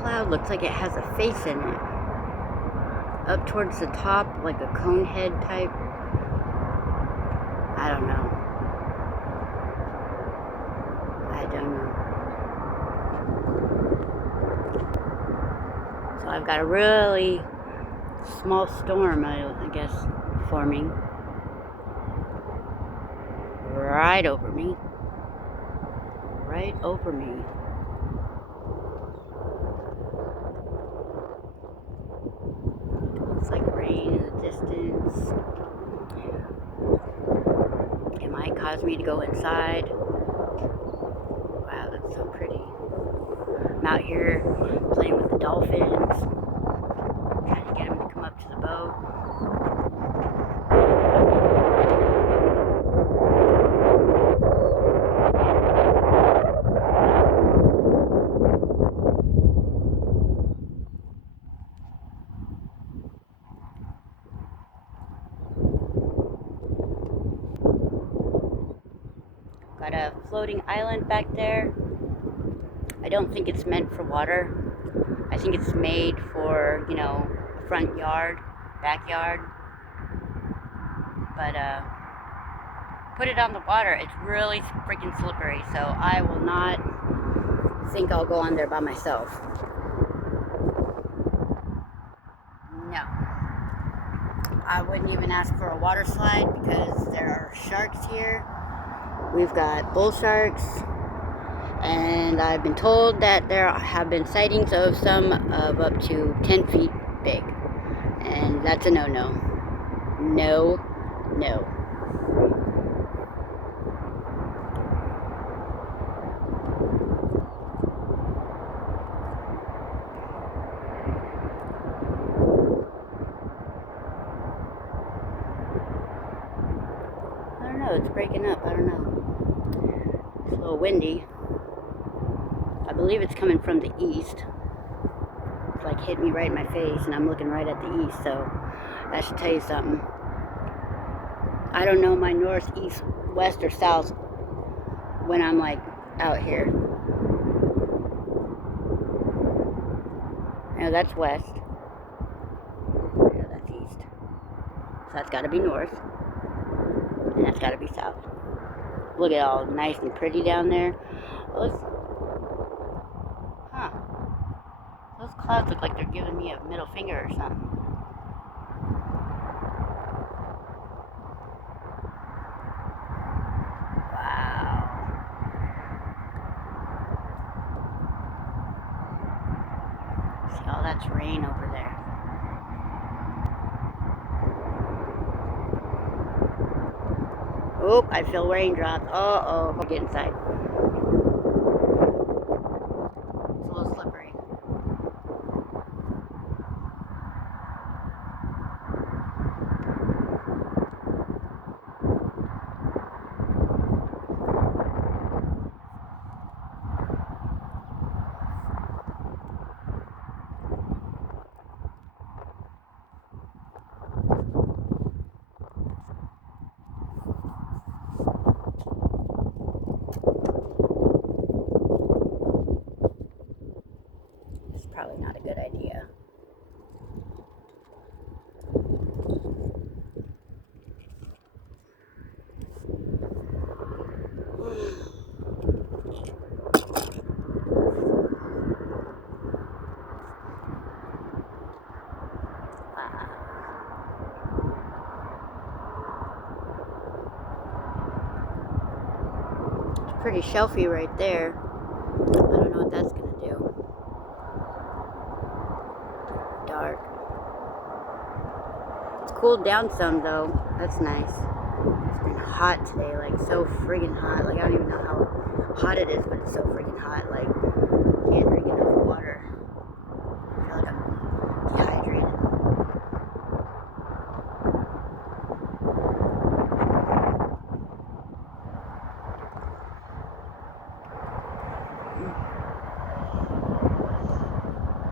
cloud looks like it has a face in it. Up towards the top, like a cone head type. I don't know. I don't know. So I've got a really small storm, I guess, forming right over me. Right over me. Looks like rain in the distance. It might cause me to go inside. Wow, that's so pretty. I'm out here playing with the dolphins, trying to get them to come up to the boat. Got a floating island back there. I don't think it's meant for water. I think it's made for, you know, front yard, backyard. But put it on the water, it's really freaking slippery, so I will not think I'll go on there by myself. No. I wouldn't even ask for a water slide because there are sharks here. We've got bull sharks, and I've been told that there have been sightings of some of up to 10 feet big, and that's a no-no. No, no. I don't know, it's breaking up, I don't know. It's a little windy. I believe it's coming from the east. It's like hit me right in my face, and I'm looking right at the east, so that should tell you something. I don't know my north, east, west, or south when I'm like out here. Now that's west. Yeah, that's east. So that's got to be north, and that's got to be south. Look at all nice and pretty down there. Huh. Those clouds look like they're giving me a middle finger or something. Wow. See, all that's rain over there. Oh, I feel raindrops. Uh-oh. I'll get inside. It's a little slippery. It's probably not a good idea. It's pretty shelfy right there. I don't know what that's going to do. Dark. It's cooled down some though. That's nice. It's been hot today, like so friggin' hot. Like I don't even know how hot it is, but it's so friggin' hot. Like can't